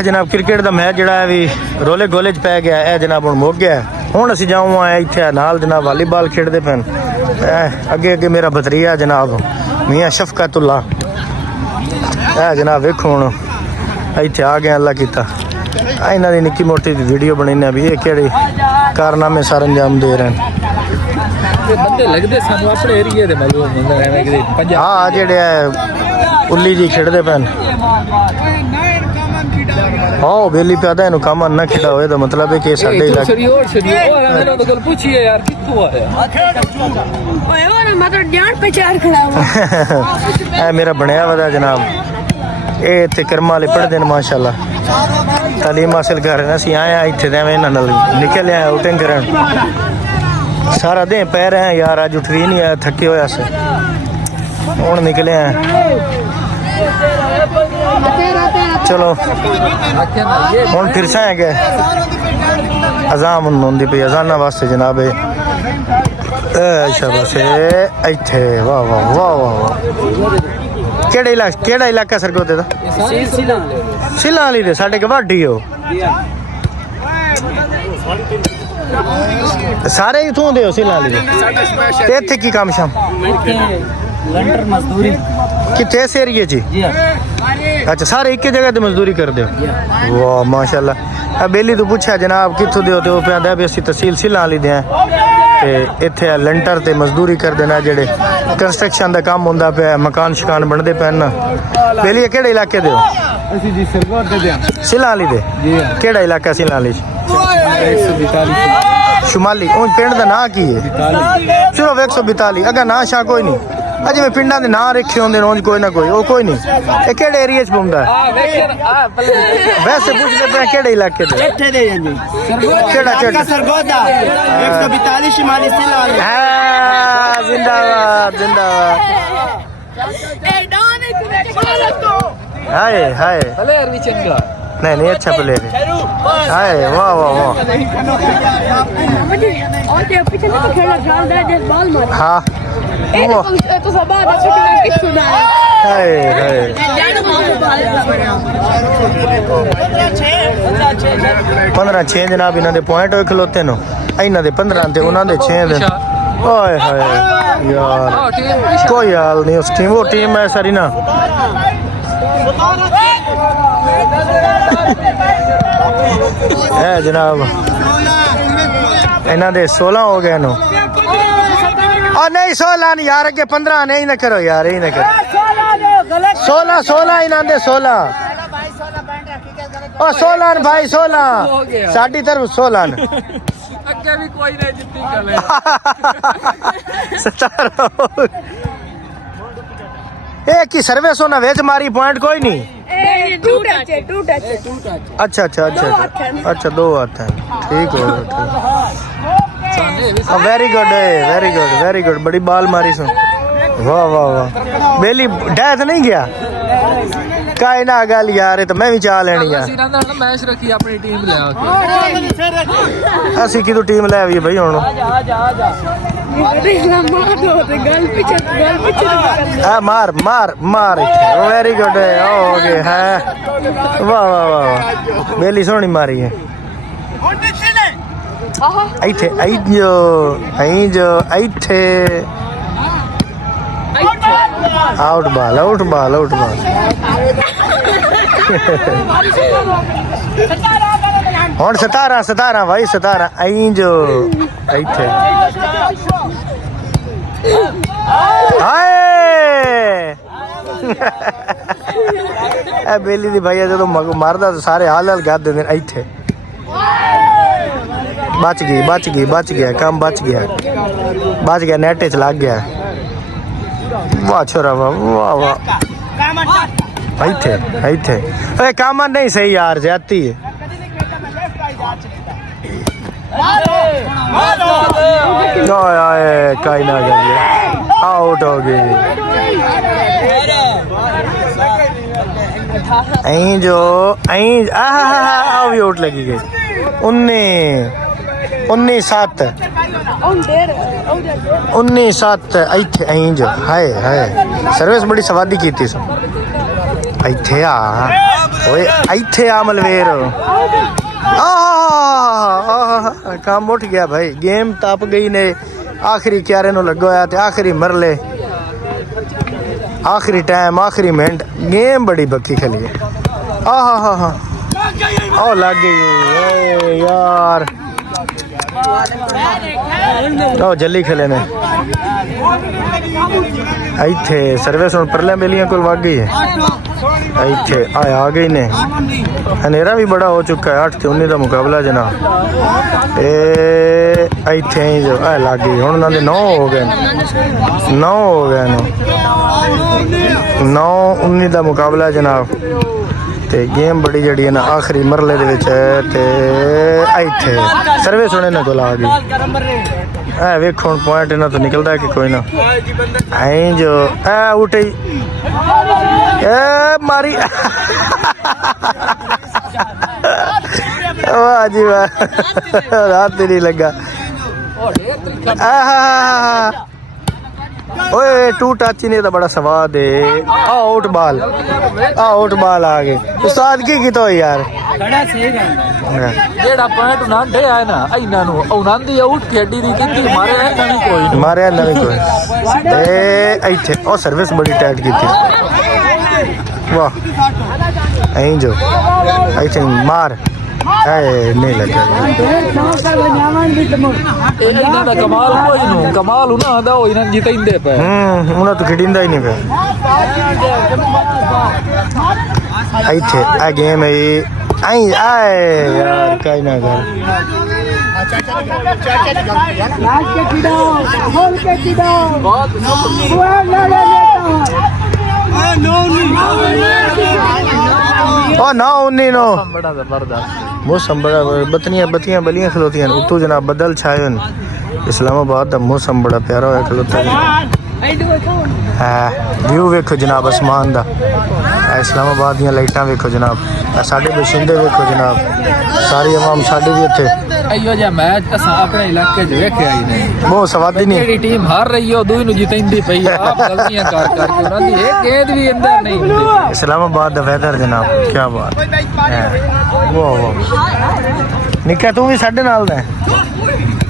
जनाब क्रिकेट का मैच जोड़ा है भी रोले गोले च पै गया है जनाब, हुण मुक गया। हुण असीं जाऊँ आए इत्थे नाल जनाब वालीबॉल खेडदे पैन। अगे अगे मेरा भतरीआ जनाब मियाँ शफकतुल्ला है जनाब, वेखो हुण इत्थे आ गए। अल्लाह कीता इन्हां दी निक्की मोटी वीडियो बनाने भी ये केड़े कारनामे सर अंजाम दे रहे हैं। बंदे लगदे सानू अपने एरिया दे मालूम हुंदा है कि पंजाब हाँ जेड़े उल्ली जी खेडदे पैन। हाँ बेली प्यादा इन्हू काम ना खिड़ा होए तो मतलब है कि साडे इलाके पूछिए यार कित्थों आया ओए और मतलब जान पहचान खड़ा हुआ है मेरा बनया वदा जनाब। ये इत्थे कर्मा वाले पढ़दे ने माशाल्लाह, तालीम हासिल कर रहे हैं। असीं आए हैं इत्थे देवें इन्हां नाल निकल आए आउटिंग करन। सारा दिन पै रहे हैं यार, अज उठवी नहीं आया, थके होया से हुण निकले हैं। चलो हुण फिर से गए अजाम होंदी पई अजाना वास्ते जनाब। शाबाश इत्थे वाह वाह वाह वाह वाह। केड़ा इलाका सरगोदे दा? सिला वाली दे साडे गवाडी हो सारे इत्थों दे हो सिला वाली दे। इत्थे की काम शाम लंडर मजदूरी कितने इस एरिए जी? अच्छा सारे एक ही जगह ते मजदूरी कर दे। वाह माशाल्लाह। बेली तू पूछा जनाब कित्थों दे हो, तो पे आंदा भी असीं तहसील सिला वाली दे हैं ते इत्थे लंटर ते मजदूरी कर देना जेड़े कंस्ट्रक्शन दा काम हुंदा पिया, मकान शकान बनदे पैन ना। बेली केड़े इलाके दे हो? ਅਸੀਂ ਜੀ ਸਰਗੋਦ ਦੇ सिला वाली दे जी केड़ा इलाका सिला वाली? 142 शुमाली उन पिंड दा नाम की है? सिर्फ 142 अगर ना शा कोई नहीं। अजे मैं पिंडा दे नाम रखे होंदे रोज कोई ना कोई, वो कोई नहीं। ये केड़े एरिया च पौंदा है? वैसे पूछदे पे केड़े इलाके दे? इत्थे दे जी केड़ा केड़ा सरगोदा 142 शिमाली सिला वाली। हां जिंदाबाद जिंदाबाद। ए डाने को देखो हाय हाय प्लेयर भी चंगा नहीं नहीं अच्छा प्लेयर है। हाय वाह वाह वाह। मुझे और ते पीछे तो खेलना ग्राउंड है जिस बॉल मार हाँ ए तो सब बात है किस सुना है हाय हाय। जान मार बाल 15-6 जनाब इन्हां दे पॉइंट होए खलोते नो, इन्हां दे 15 ते उन्हां दे 6 दे। ओए हाय यार कोई हाल नहीं उस टीम, वो टीम है सारी ना। है जनाब इन्हां दे 16 हो गए नो। और नहीं 16 नहीं यार, अगे 15 नहीं ना करो यार, यही ना करो। 16 इन्हां दे 16 और 16 भाई 16 साडी तरफ 16 ਅੱਗੇ ਵੀ ਕੋਈ ਨਹੀਂ ਜਿੱਤੀ ਕਲੇ 17 एक ही सर्विस होना वेच मारी पॉइंट कोई नहीं। टू टच अच्छा अच्छा अच्छा अच्छा 2 हाथ हैं ठीक हो गया। वेरी गुड वेरी गुड बड़ी बाल मारी सुन। वाह वाह वाह बेली डैथ नहीं गया काई ना गल यार, तो मैं भी चाह लेनी है। ਅਸੀਂ ਰਹਿੰਦਾ ਨਾ ਮੈਚ ਰੱਖੀ ਆਪਣੀ ਟੀਮ ਲੈ ਆ ਕੇ ਅਸੀਂ ਕਿਦੋਂ ਟੀਮ ਲੈ ਆਵੀਏ ਬਈ ਹੁਣ? मार मार मार वेरी गुड हो गए है। वाह वाह वाह बेली सोहनी मारी है। इथे जो इथे आउट बॉल हुण 17 भाई 17 जो इथे हाय बेली दी भाई जो मारदा तो सारे हाल गा देंगे। इथे बच गया काम बच गया नेट च लग गया। वाह छोरा वाह वाह वाह इथे काम नहीं सही यार जाती है। काई ना गई आउट हो गई। जो आउट लगी गई 19-7 इथे जो हाय हाय सर्विस बड़ी सवादी की थी इथे आ ਓਏ ਇੱਥੇ ਆ ਮਲਵੇਰ ਆਹ ਕੰਮ ਉੱਠ ਗਿਆ ਭਾਈ ਗੇਮ ਤਪ ਗਈ ਨੇ ਆਖਰੀ ਕਿਆਰੇ ਨੂੰ ਲੱਗੋ ਆ ਤੇ ਆਖਰੀ ਮਰਲੇ आखिरी टाइम आखिरी मिनट गेम बड़ी बक्की खेली है आहा ओ लग गई यार ओ जल्दी खेले ने इत्थे सर्विस हुण परले बेलियां कोल वग गई है इत्थे आ गई ने हनेरा भी बड़ा हो चुका है 8 ते 19 का मुकाबला जना इत्थे ही जो लग गई हुण उन्हां दे 9 हो गए 9-19 ਦਾ ਮੁਕਾਬਲਾ ਜਨਾਬ ਤੇ ਗੇਮ ਬੜੀ ਜਿਹੜੀ ਹੈ ਨਾ ਆਖਰੀ ਮਰਲੇ ਦੇ ਵਿੱਚ ਹੈ ਤੇ ਇੱਥੇ ਸਰਵਿਸ ਹੋਣੇ ਨਾ ਕੋਲ ਆ ਗਈ ਐ ਵੇਖੋ ਹੁਣ ਪੁਆਇੰਟ ਇਹਨਾਂ ਤੋਂ ਨਿਕਲਦਾ ਕਿ ਕੋਈ ਨਾ ਐਂ ਜੋ ਐ ਉਠੀ ਐ ਮਾਰੀ ਵਾਹ ਜੀ ਵਾਹ ਰਾਤ ਨਹੀਂ ਲੱਗਾ ओए टू टच ने तो बड़ा स्वाद है आउट बॉल आ गए उस्ताद की तो यार ਜਿਹੜਾ ਪੁਆਇੰਟ ਉਨਾਂਦੇ ਆਏ ਨਾ ਇਹਨਾਂ ਨੂੰ ਉਨਾਂਦੀ ਆਊਟ ਖੇਡੀ ਦੀ ਕਿੰਨੀ ਮਾਰਿਆ ਨਵੀਂ ਕੋਈ ਤੇ ਇੱਥੇ ਉਹ ਸਰਵਿਸ ਬੜੀ ਟਾਈਟ ਕੀਤੀ ਵਾਹ ਐਂ ਜੋ ਇੱਥੇ ਮਾਰ नहीं लगा ਇਹਨਾਂ ਦਾ ਕਮਾਲ ਕੋਈ ਨੂੰ ਕਮਾਲ ਉਹਨਾਂ ਦਾ ਉਹ ਇਹਨਾਂ ਜਿੱਤਦੇ ਪਏ ਉਹਨਾਂ ਤੋਂ ਖੇਡਿੰਦਾ ਹੀ ਨਹੀਂ ਪਿਆ ਇੱਥੇ ਆ ਗੇਮ ਹੈ ਆਏ ਯਾਰ ਕਾਈ ਨਾ ਕਰ ओ ना उन्नी नो ਬੜਾ ਜ਼ਬਰਦस्त मौसम बड़ा बत्तियां बलियां खलोतियां उतू जनाब बदल छाए इस्लामाबाद का मौसम बड़ा प्यारा होया खलोता है व्यू वेखो जनाब आसमान दा इस्लामाबाद दी लाइटां वेखो जनाब साडे बशिंदे वेखो जनाब सारी आवाम साडी भी इत्थे अयो जा मैच असां अपने इलाके च वेखे आई ने बहुत स्वादी नहीं जेडी टीम हार रही है दूई नु जितैंदी पई आप गलतियां कर करके उन्हां दी एक गेंद भी अंदर नहीं हुंदी इस्लामाबाद दा वेदर जनाब क्या बात है वाह वाह निक्का तू भी साडे नाल दा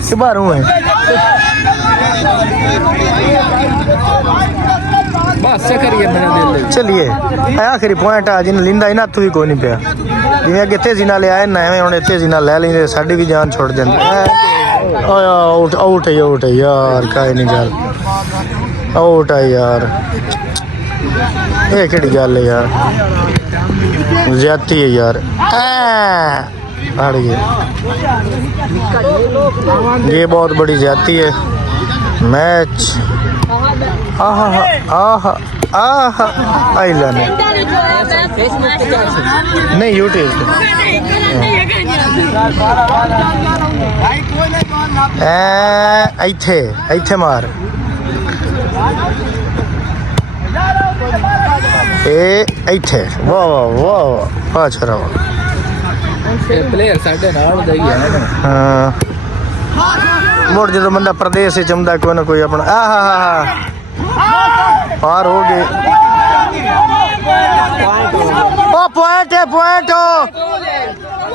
कि बाहरों है बस करिए मेरा दिल चलिए आखिरी पॉइंट आ जिन लिंदा इना तू भी कोई नहीं पिया जिवें अगे इत्थे जिना ले आए ना एवें हुण इत्थे जिना ले लेंदे साडी भी जान छोड़ जांदी ओए आउट है यार काई नहीं गल आउट है यार ये केड़ी गल है यार ज्यादती है यार हार गए ये बहुत बड़ी ज्यादती है मैच आहा आइला नहीं यूट्यूब इत्थे मार इत्थे वाह वाह वाह वाह छरा प्लेयर साडे नाल दा ही है हाँ मुड़ जो बंदा प्रदेश से चमदा कोई ना कोई अपना पार हो गए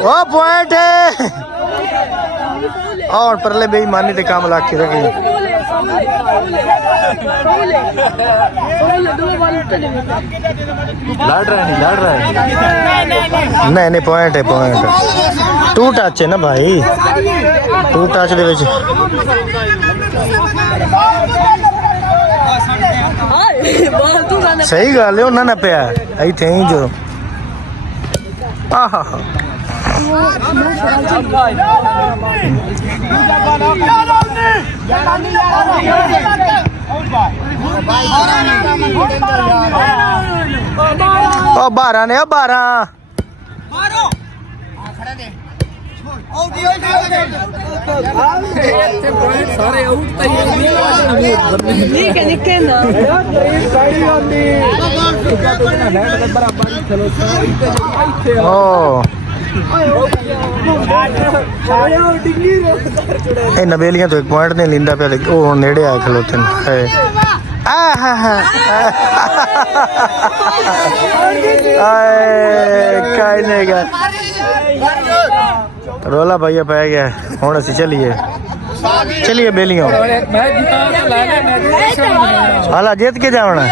ओ पॉइंट है और परले बेईमानी ते काम ला के रखी लड़ रहा है नहीं पॉइंट है टू टच है ना भाई टू टच दे विच सही गल है उन्होंने ना पिया इत्थे ही जो आहा ओ 12 ने 12 सारे आउट निके ना ओ नबेलियां तो एक पॉइंट नहीं लींदा पे ओ नेड़े आ खलोते है कहने रोला भैया पै गया हूँ असी चलिए चलिए बेलियों मैं जीता तो लाने मैं हाला जीत के जावना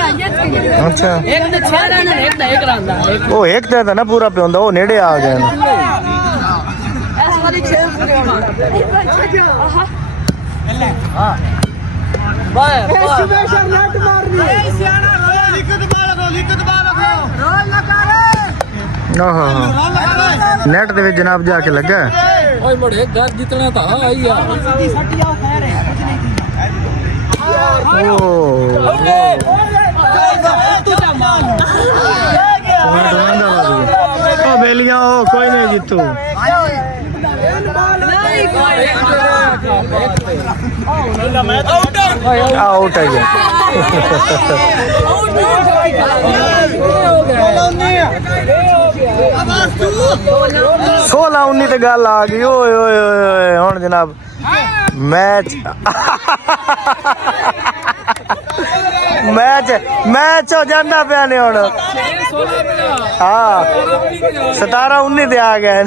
अच्छा एक तो 6 रन एक तो 1 रन वो एक था ना पूरा पियोंदा वो नेड़े आ गया ना ऐस वाली 6 पूरे होना हां बाय नेट दे जनाब जाके लगा ओए बड़े घर जितना था आई यार ओ बेलियां ओ कोई नहीं जीतू आउट है 16-19 ਤੇ ਗੱਲ ਆ ਗਈ ਓਏ ਓਏ ਓਏ ਹੁਣ ਜਨਾਬ ਮੈਚ ਮੈਚ ਹੋ ਜਾਂਦਾ ਪਿਆ ਨੇ ਹੁਣ ਹਾਂ 17-19 ਤੇ ਆ ਗਏ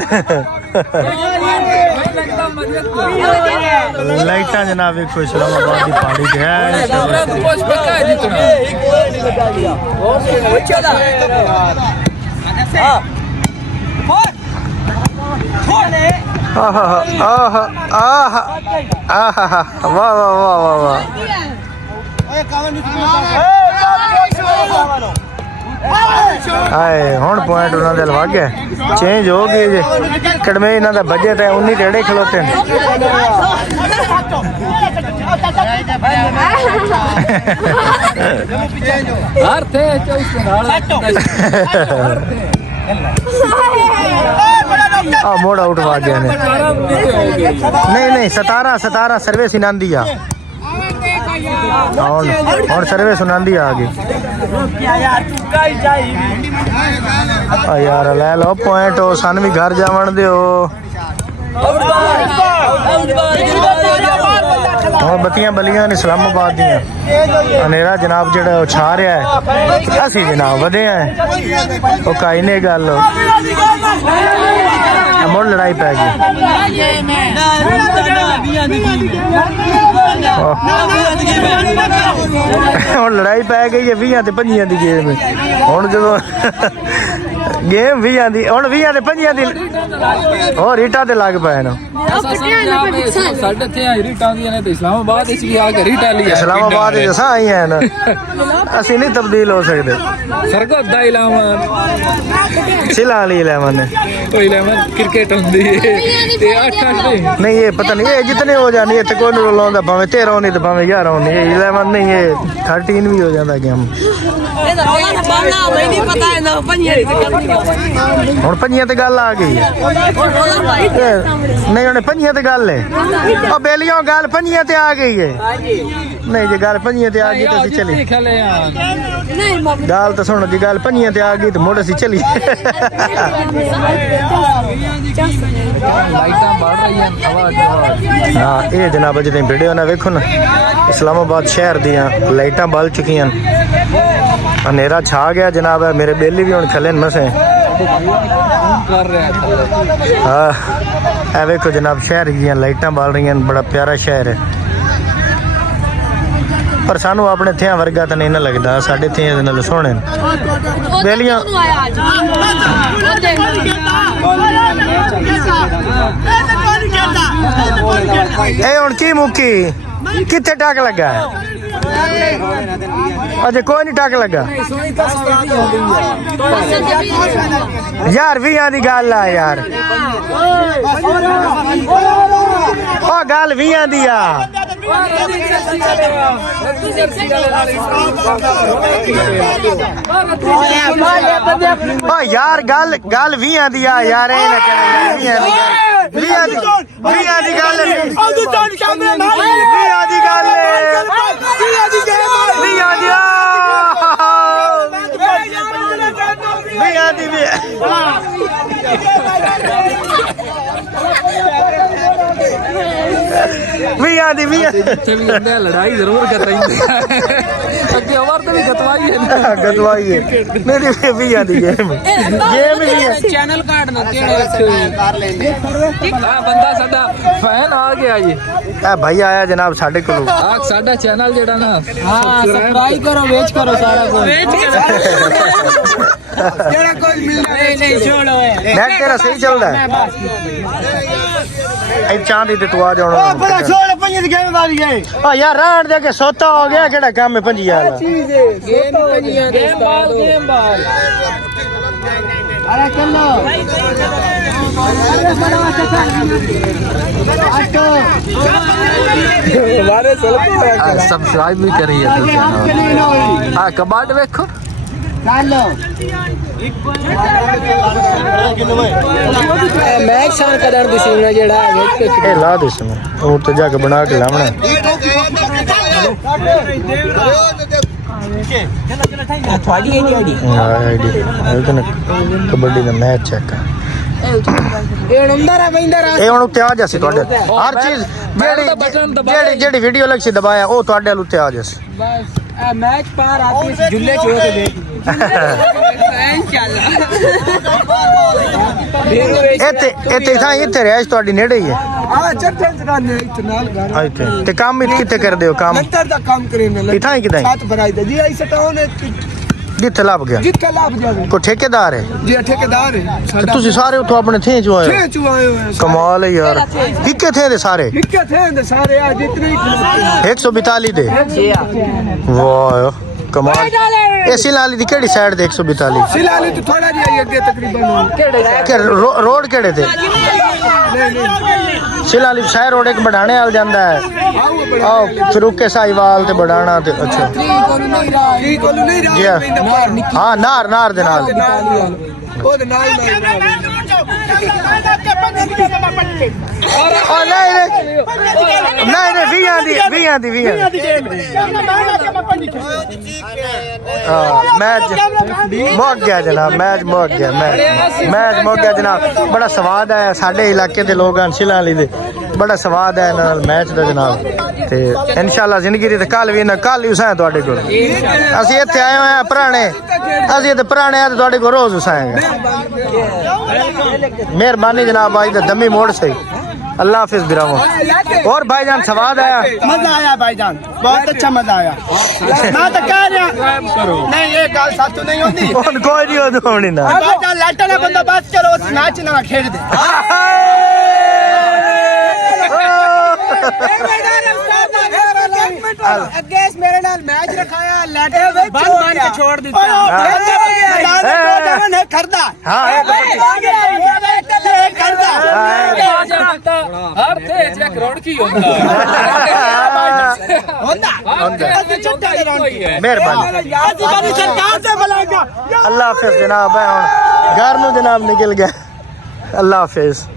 ਲਾਈਟਾਂ ਜਨਾਬ ਵੇਖੋ ਇਸਲਾਮਾਬਾਦ ਦੀ ਪਹਾੜੀ ਤੇ ਹੈ आहा आहा आहा आहा वाह वाह वाह वाह वाह आए हुण पॉइंट उन्होंने लग गया चेंज हो गए जे कड़मे इन्हों का बजट है 19 टेढ़े खलोते हैं मोड़ आउट आ गया ने नहीं 17 सर्विस इनांदी आ और सर्विस सुनांदी आ गई यार ले लो पॉइंट हो सन भी घर जावन दियो और बत्तियां बलियां ने इस्लामाबाद दियां अनेरा जनाब जेड़ा छा रहा है असी जनाब वधे हैं वो काई ने गल मुड़ लड़ाई पै गई हुण लड़ाई पै गई है 20 ते 25 दी गेम हुण जदों गेम 20 दी हुण 20 ते 25 दी और रीटा ते लग पए न साढ़े थे रीटा दी ने तो इस्लामाबाद इच भी आ के रीटा लिया इस्लामाबाद इच असां आई हैं ना असी नहीं तब्दील हो सकते सरगोदा इलामा सिला ली 11 ने कोई इलामा क्रिकेट हुंदी है ते 8 नहीं ये पता नहीं ये जितने हो जानी है कोई नहीं लाਉਂਦਾ ਭਾਵੇਂ 13 ਹੋਣੀ ਤੇ ਭਾਵੇਂ 11 ਹੋਣੀ ਇਹ 11 नहीं ये 13 भी हो जाता गेम ਹੁਣ ਪੰਜੀਆਂ ਤੇ ਗੱਲ ਆ ਗਈ ਨਹੀਂ ਉਹਨੇ ਪੰਜੀਆਂ ਤੇ ਗੱਲ ਹੈ ਉਹ ਬੇਲੀਆਂ ਗੱਲ ਪੰਜੀਆਂ ਤੇ ਆ ਗਈ ਹੈ ਨਹੀਂ ਜੇ ਗੱਲ ਪੰਜੀਆਂ ਤੇ ਆ ਗਈ ਤਾਂ ਅਸੀਂ ਚਲੀ ਗੱਲ ਤਾਂ ਸੁਣ ਜੀ ਗੱਲ ਪੰਜੀਆਂ ਤੇ ਆ ਗਈ ਤਾਂ ਮੁੜ ਅਸੀਂ ਚਲੀ लाइटां बढ़ रही हैं आवाज हाँ ये जनाब जो वीडियो ना वेखो ना इस्लामाबाद शहर दियाँ लाइटां बल चुकी हैं अंधेरा छा गया जनाब मेरे बेली भी हुण खले मसे कर रहे हैं हाँ ए वेखो जनाब शहर दियाँ लाइटां बल रही हैं बड़ा प्यारा शहर है पर सानू अपने थियां वर्गा तो नहीं ना लगता साढ़े थियां नाल सोहणे बेलियां ए हुण की मुक्की किथे टक लगा अजे कोई नहीं टक लगा यार 20 दी गल आ यार ओ गल 20 दी आ ओ यार गल 20 दी आ यार ए ना करे 20 दी गल 20 दी गल भी ਵੀ ਆਂਦੀ ਵੀ ਇੱਥੇ ਵੀ ਕਹਿੰਦੇ ਆ ਲੜਾਈ ਜ਼ਰੂਰ ਕਰਵਾਈਂਦੇ ਅੱਗੇ ਹੋਰ ਤੇ ਵੀ ਗਤਵਾਈ ਹੈ ਗਦਵਾਈ ਹੈ ਨਹੀਂ ਵੀ ਆਂਦੀ ਗੇਮ ਵੀ ਹੈ ਚੈਨਲ ਕਾਰਡ ਨਾ ਕਿਹੜੇ ਰੱਖੇ ਹੋਏ ਆ ਬੰਦਾ ਸਾਡਾ ਫੈਨ ਆ ਗਿਆ ਜੀ ਇਹ ਭਾਈ ਆਇਆ ਜਨਾਬ ਸਾਡੇ ਕੋਲ ਆ ਸਾਡਾ ਚੈਨਲ ਜਿਹੜਾ ਨਾ हाँ सब्सक्राइब करो वेच करो सारा कुछ तेरा कोई मिल नहीं छोड़ो नेट तेरा सही चलदा है ए चांदी ते तू आ जाना बड़ा छोड़ पंजे दी गेम वाली है आ यार राण दे के सोता हो गया केड़ा काम है पंजी वाला चीज है गेम पंजियां दे गेम बाल अरे चलो हमारे सब्सक्राइब भी करिए हाँ कबाड़ देखो चलो मैं शान कदर दिसीना जेड़ा है ए ला दे इसमें और तो जाके बना के लावना थोड़ी आईडी आईडी लेकिन कबड्डी ਦਾ ਮੈਚ ਚੈੱਕ ਇਹ ਨੰਬਰ ਆ ਬੈਂਦਰ ਇਹ ਹੁਣ ਉੱਤੇ ਆ ਜਾਸੀ ਤੁਹਾਡੇ ਹਰ ਚੀਜ਼ ਜਿਹੜੀ ਵੀਡੀਓ ਲੱਗ ਸੀ ਦਬਾਇਆ ਉਹ ਤੁਹਾਡੇ ਵੱਲ ਉੱਤੇ ਆ ਜਾਸੀ बस मैच पार आती है झुल्ले चो के देख ਇੱਥੇ ਇੱਥੇ ਰਹਿਸ਼ ਤੁਹਾਡੀ ਨੇੜੇ ਹੀ ਹੈ हां चट्टे दुकान है इतनाल घर ਇੱਥੇ ਤੇ ਕੰਮ ਕਿੱਥੇ ਕਰਦੇ ਹੋ ਕੰਮ लंटर दा काम करेने ਇੱਥਾਂ ਹੀ ਕਿਦਾਂ साथ भराई दे जी ऐसे टाउन है ਜਿੱਥੇ ਲੱਭ ਗਿਆ जितना लाभ जावे ਕੋਈ ਠੇਕੇਦਾਰ ਹੈ जी ठेकेदार है ਤੇ ਤੁਸੀਂ ਸਾਰੇ ਉੱਥੋਂ ਆਪਣੇ ਥੇ ਚੋਂ ਆਏ ਹੋ छह चुआए हुए हैं ਕਮਾਲ ਹੈ ਯਾਰ ਇੱਕੇ ਥੇ ਦੇ ਸਾਰੇ हिक्के थे इंदे सारे आज जितने ही 142 ਦੇ ਵਾਹ ਕਮਾਲ ਇਹ ਸਿਲਾਲੀ ਦੀ ਕਿਹੜੀ ਸਾਈਡ ਤੇ 142 सिलाली तो थोड़ा जी आई आगे तकरीबन ਕਿ ਰੋਡ ਕਿਹੜੇ ਤੇ ਸਿਲਾਲੀ ਸ਼ਹਿਰ ਰੋਡ ਇੱਕ ਬੜਾਣੇ ਵਾਲ ਜਾਂਦਾ ਹੈ ਆਹ ਫਰੂਕੇ ਸਾਈਵਾਲ ਤੇ ਬੜਾਣਾ ਤੇ ਅੱਛਾ ठीक कोलू नहीं ਜੀ रहा ਹਾਂ ਨਾਰ ਦੇ ਨਾਲ ਉਹ ਦੇ ਨਾਲ ਉਹ ਨਹੀਂ ਵੀਆਂ ਦੀ ਮੈਚ ਮੁੱਕ ਗਿਆ ਜਨਾਬ ਮੈਚ ਮੁੱਕ ਗਿਆ ਜਨਾਬ ਬੜਾ ਸਵਾਦ ਆਇਆ ਸਾਡੇ ਇਲਾਕੇ ਦੇ ਲੋਕਾਂ ਸ਼ਿਲਾ ਲਈ ਦੇ ਬੜਾ ਸਵਾਦ ਆਇਆ ਨਾਲ ਮੈਚ ਦਾ ਜਨਾਬ ਤੇ ਇਨਸ਼ਾਅੱਲਾ ਜ਼ਿੰਦਗੀ ਦੀ ਕੱਲ ਵੀ ਹੁਸੈਨ ਤੁਹਾਡੇ ਕੋਲ ਅਸੀਂ ਇੱਥੇ ਆਏ ਹੋਏ ਆ ਪੁਰਾਣੇ ਅਸੀਂ ਤੇ ਪੁਰਾਣੇ ਆ ਤੁਹਾਡੇ ਕੋਲ ਰੋਜ਼ ਹੁਸੈਨ मेहरबानी जनाब भाई दमी मोड़ से अल्लाह हाफिज बिरामो और भाईजान स्वाद आया मजा आया भाईजान बहुत अच्छा मजा आया मैं तो कह रहा नहीं ये गल सच नहीं होती कोई नहीं होनी ना भाईजान लैटर ना बंदा बस चलो उस मैच ना खेल दे अगेंस्ट मेरे नाल मैच रखाया लैटर बन के छोड़ दिता करदा हर थे चेक रोड की होता मेहरबानी सरकार से बुलाएगा अल्लाह हाफिज जनाब घर में जनाब निकल गया अल्लाह हाफिज